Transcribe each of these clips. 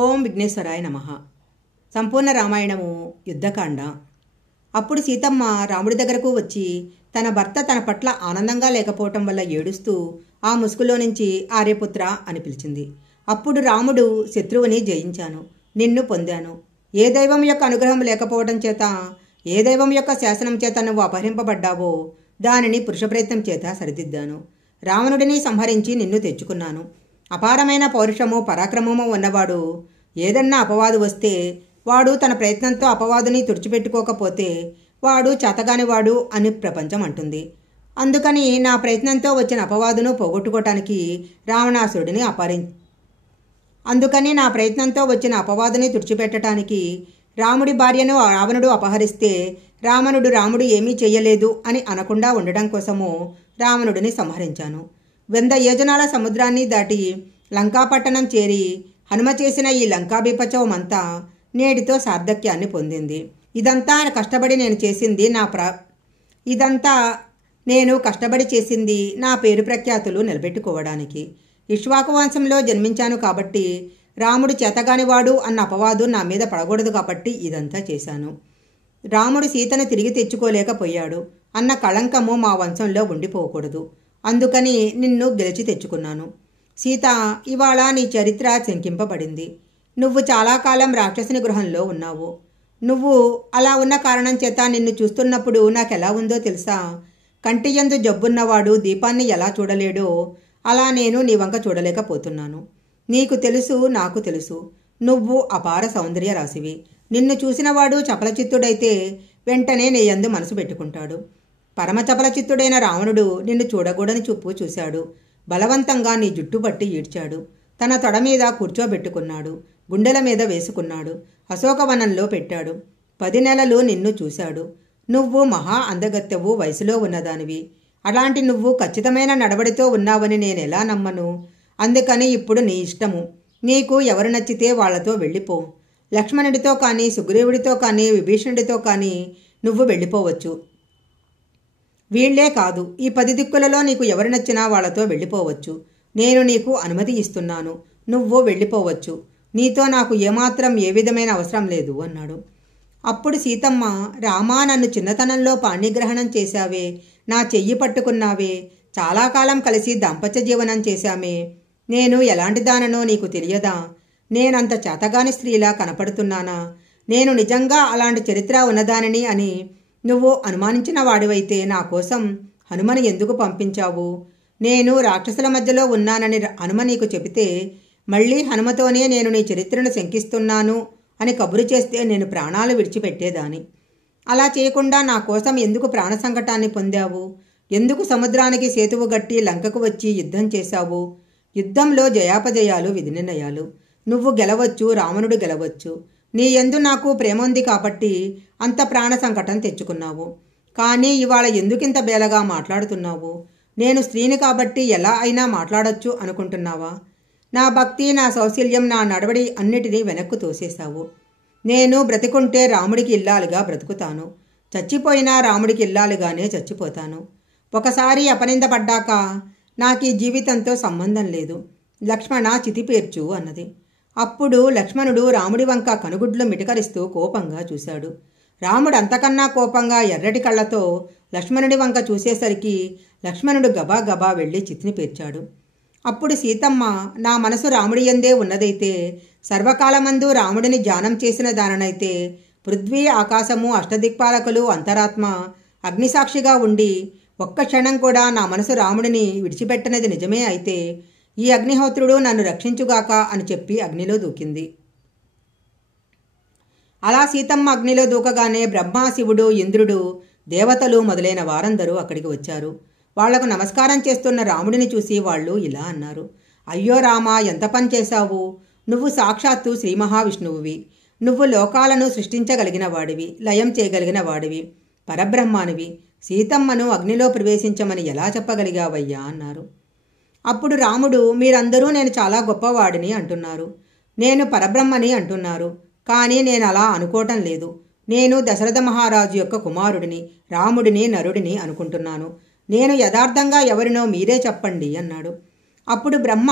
ఓం విఘ్నేశ్వరాయ నమః. సంపూర్ణ రామాయణము యుద్ధకాండ. అప్పుడు సీతమ్మ రాముడి దగ్గరకు వచ్చి తన భర్త తన పట్ల ఆనందంగా లేకపోవటం వల్ల ఏడుస్తూ ఆ ముసుగులో నుంచి ఆర్యపుత్ర అని పిలిచింది. అప్పుడు రాముడు, శత్రువుని జయించాను, నిన్ను పొందాను. ఏ దైవం యొక్క అనుగ్రహం లేకపోవడం చేత, ఏ దైవం యొక్క శాసనం చేత నువ్వు అపహరింపబడ్డావో దానిని పురుష ప్రయత్నం చేత సరిదిద్దాను. రావణుడిని సంహరించి నిన్ను తెచ్చుకున్నాను. అపారమైన పౌరుషము పరాక్రమము ఉన్నవాడు ఏదన్నా అపవాదు వస్తే వాడు తన ప్రయత్నంతో అపవాదుని తుడిచిపెట్టుకోకపోతే వాడు చేతగానివాడు అని ప్రపంచం అంటుంది. అందుకని నా ప్రయత్నంతో వచ్చిన అపవాదును పోగొట్టుకోవటానికి అపవాదుని తుడిచిపెట్టడానికి రాముడి భార్యను రావణుడు అపహరిస్తే రాముడు ఏమీ చెయ్యలేదు అని అనకుండా ఉండడం కోసము రావణుడిని సంహరించాను. 100 యోజనాల సముద్రాన్ని దాటి లంకాపట్టణం చేరి హనుమ చేసిన ఈ లంకా బీపచవమంతా నేటితో సార్థక్యాన్ని పొందింది. ఇదంతా కష్టపడి చేసింది నా పేరు ప్రఖ్యాతులు నిలబెట్టుకోవడానికి. ఇక్ష్వాకు వంశంలో జన్మించాను కాబట్టి రాముడు చేతగానివాడు అన్న అపవాదు నా మీద పడకూడదు కాబట్టి ఇదంతా చేశాను. రాముడు సీతను తిరిగి తెచ్చుకోలేకపోయాడు అన్న కళంకము మా వంశంలో ఉండిపోకూడదు. అందుకని నిన్ను గెలిచి తెచ్చుకున్నాను. సీత, ఇవాళ నీ చరిత్ర శంకింపబడింది. నువ్వు చాలా కాలం రాక్షసుని గృహంలో ఉన్నావు. నువ్వు అలా ఉన్న కారణం చేత నిన్ను చూస్తున్నప్పుడు నాకెలా ఉందో తెలుసా? కంటియందు జబ్బున్నవాడు దీపాన్ని ఎలా చూడలేడో అలా నేను నీ వంక చూడలేకపోతున్నాను. నీకు తెలుసు, నాకు తెలుసు, నువ్వు అపార సౌందర్య రాశివి. నిన్ను చూసినవాడు చపలచిత్తుడైతే వెంటనే నీ యందు మనసు పెట్టుకుంటాడు. పరమ చపలచిత్తుడైన రావణుడు నిన్ను చూడకూడని చూపు చూశాడు. బలవంతంగా నీ జుట్టు పట్టి ఈడ్చాడు. తన తొడ మీద కూర్చోబెట్టుకున్నాడు. గుండెల మీద వేసుకున్నాడు. అశోకవనంలో పెట్టాడు. 10 నెలలు నిన్ను చూశాడు. నువ్వు మహా అందగత్తెవు, వయసులో ఉన్నదానివి. అలాంటి నువ్వు ఖచ్చితమైన నడవడితో ఉన్నావని నేనెలా నమ్మను? అందుకని ఇప్పుడు నీ ఇష్టము. నీకు ఎవరు నచ్చితే వాళ్లతో వెళ్ళిపో. లక్ష్మణుడితో కానీ, సుగ్రీవుడితో కానీ, విభీషణుడితో కానీ నువ్వు వెళ్ళిపోవచ్చు. వీళ్లే కాదు, ఈ 10 దిక్కులలో నీకు ఎవరు నచ్చినా వాళ్లతో వెళ్ళిపోవచ్చు. నేను నీకు అనుమతి ఇస్తున్నాను. నువ్వు వెళ్ళిపోవచ్చు. నీతో నాకు ఏమాత్రం ఏ విధమైన అవసరం లేదు అన్నాడు. అప్పుడు సీతమ్మ, రామా, నన్ను చిన్నతనంలో పాణిగ్రహణం చేశావే, నా చెయ్యి పట్టుకున్నావే, చాలా కాలం కలిసి దాంపత్య జీవనం చేశామే, నేను ఎలాంటి దాననో నీకు తెలియదా? నేనంత చేతగాని స్త్రీలా కనపడుతున్నానా? నేను నిజంగా అలాంటి చరిత్ర ఉన్నదానని అని నువ్వు అనుమానించిన వాడివైతే నా కోసం హనుమను ఎందుకు పంపించావు? నేను రాక్షసుల మధ్యలో ఉన్నానని హనుమ నీకు చెబితే మళ్ళీ హనుమతోనే నేను నీ చరిత్రను శంకిస్తున్నాను అని కబురు చేస్తే నేను ప్రాణాలు విడిచిపెట్టేదాన్ని. అలా చేయకుండా నా కోసం ఎందుకు ప్రాణ సంకటాన్ని పొందావు? ఎందుకు సముద్రానికి సేతువు గట్టి లంకకు వచ్చి యుద్ధం చేశావు? యుద్ధంలో జయాపజయాలు విధి నిర్ణయాలు. నువ్వు గెలవచ్చు, రావణుడు గెలవచ్చు. నీ యందు నాకు ప్రేమ ఉంది కాబట్టి అంత ప్రాణ సంకటం తెచ్చుకున్నావు. కానీ ఇవాళ ఎందుకింత బేలగా మాట్లాడుతున్నావు? నేను స్త్రీని కాబట్టి ఎలా అయినా మాట్లాడొచ్చు అనుకుంటున్నావా? నా భక్తి, నా సౌశల్యం, నా నడవడి అన్నిటినీ వెనక్కు తోసేశావు. నేను బ్రతికుంటే రాముడికి ఇల్లాలుగా బ్రతుకుతాను. చచ్చిపోయినా రాముడికి ఇల్లాలుగానే చచ్చిపోతాను. ఒకసారి అపనిందపడ్డాక నాకు ఈ జీవితంతో సంబంధం లేదు. లక్ష్మణ, చితిపేర్చు అన్నది. అప్పుడు లక్ష్మణుడు రాముడి వంక కనుగుడ్లు మిటకరిస్తూ కోపంగా చూశాడు. రాముడు అంతకన్నా కోపంగా ఎర్రటి కళ్ళతో లక్ష్మణుడి వంక చూసేసరికి లక్ష్మణుడు గబా గబా వెళ్ళి చితిని పేర్చాడు. అప్పుడు సీతమ్మ, నా మనసు రాముడి యందే ఉన్నదైతే, సర్వకాలమందు రాముడిని ధ్యానం చేసిన దాననైతే, పృథ్వీ, ఆకాశము, అష్టదిక్పాలకులు, అంతరాత్మ అగ్నిసాక్షిగా ఉండి ఒక్క క్షణం కూడా నా మనసు రాముడిని విడిచిపెట్టనది నిజమే అయితే ఈ అగ్నిహోత్రుడు నన్ను రక్షించుగాక అని చెప్పి అగ్నిలో దూకింది. అలా సీతమ్మ అగ్నిలో దూకగానే బ్రహ్మ, శివుడు, ఇంద్రుడు, దేవతలు మొదలైన వారందరూ అక్కడికి వచ్చారు. వాళ్లకు నమస్కారం చేస్తున్న రాముడిని చూసి వాళ్ళు ఇలా అన్నారు. అయ్యో రామా, ఎంత పని చేశావు? నువ్వు సాక్షాత్తు శ్రీ మహావిష్ణువువి. నువ్వు లోకాలను సృష్టించగలిగిన వాడివి, లయం చేయగలిగిన వాడివి, పరబ్రహ్మానివి. సీతమ్మను అగ్నిలో ప్రవేశించమని ఎలా చెప్పగలిగావయ్యా అన్నారు. అప్పుడు రాముడు, మీరందరూ నేను చాలా గొప్పవాడిని అంటున్నారు, నేను పరబ్రహ్మని అంటున్నారు. కానీ నేను అలా అనుకోవటం లేదు. నేను దశరథ మహారాజు యొక్క కుమారుడిని, రాముడిని, నరుడిని అనుకుంటున్నాను. నేను యథార్థంగా ఎవరినో మీరే చెప్పండి అన్నాడు. అప్పుడు బ్రహ్మ,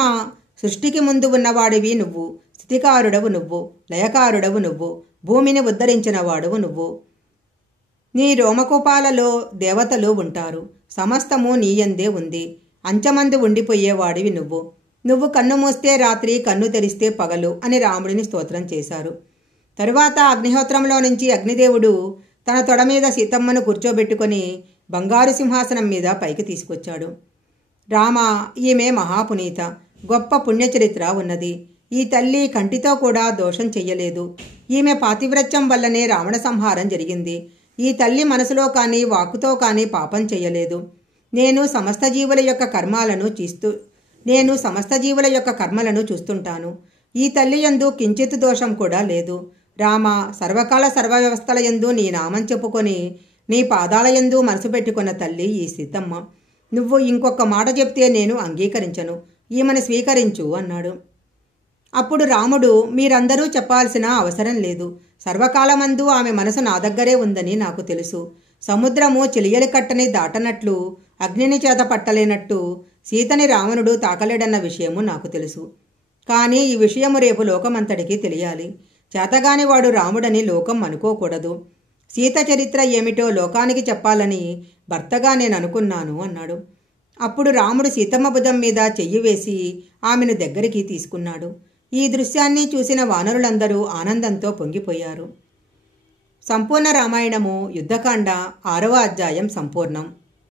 సృష్టికి ముందు ఉన్నవాడివి నువ్వు, స్థితికారుడవు నువ్వు, లయకారుడవు నువ్వు, భూమిని ఉద్ధరించిన వాడువు నువ్వు. నీ రోమకూపాలలో దేవతలు ఉంటారు. సమస్తము నీయందే ఉంది. అంచమందు ఉండిపోయేవాడివి నువ్వు. నువ్వు కన్ను మూస్తే రాత్రి, కన్ను తెరిస్తే పగలు అని రాముడిని స్తోత్రం చేశారు. తరువాత అగ్నిహోత్రంలో నుంచి అగ్నిదేవుడు తన తొడ మీద సీతమ్మను కూర్చోబెట్టుకొని బంగారు సింహాసనం మీద పైకి తీసుకొచ్చాడు. రామ, ఈమె మహాపునీత, గొప్ప పుణ్యచరిత్ర ఉన్నది. ఈ తల్లి కంటితో కూడా దోషం చెయ్యలేదు. ఈమె పాతివ్రత్యం వల్లనే రావణ సంహారం జరిగింది. ఈ తల్లి మనసులో కానీ వాక్కుతో కానీ పాపం చెయ్యలేదు. నేను సమస్త జీవుల యొక్క కర్మలను చూస్తుంటాను. ఈ తల్లి యందు కించిత్ దోషం కూడా లేదు. రామ, సర్వకాల సర్వవ్యవస్థల యందు నీ నామం చెప్పుకొని నీ పాదాల యందు మనసు పెట్టుకున్న తల్లి ఈ సీతమ్మ. నువ్వు ఇంకొక మాట చెప్తే నేను అంగీకరించను. ఈమెను స్వీకరించు అన్నాడు. అప్పుడు రాముడు, మీరందరూ చెప్పాల్సిన అవసరం లేదు. సర్వకాలమందు ఆమె మనసు నా దగ్గరే ఉందని నాకు తెలుసు. సముద్రము చెలియలి కట్టని దాటనట్లు, అగ్నిని చేత పట్టలేనట్టు సీతని రావణుడు తాకలేడన్న విషయము నాకు తెలుసు. కానీ ఈ విషయము రేపు లోకమంతటికి తెలియాలి. చేతగాని వాడు రాముడని లోకం అనుకోకూడదు. సీత చరిత్ర ఏమిటో లోకానికి చెప్పాలని భర్తగా నేను అనుకున్నాను అన్నాడు. అప్పుడు రాముడు సీతమ్మ భుజం మీద చెయ్యి వేసి ఆమెను దగ్గరికి తీసుకున్నాడు. ఈ దృశ్యాన్ని చూసిన వానరులందరూ ఆనందంతో పొంగిపోయారు. సంపూర్ణ రామాయణము యుద్ధకాండ 6వ అధ్యాయం సంపూర్ణం.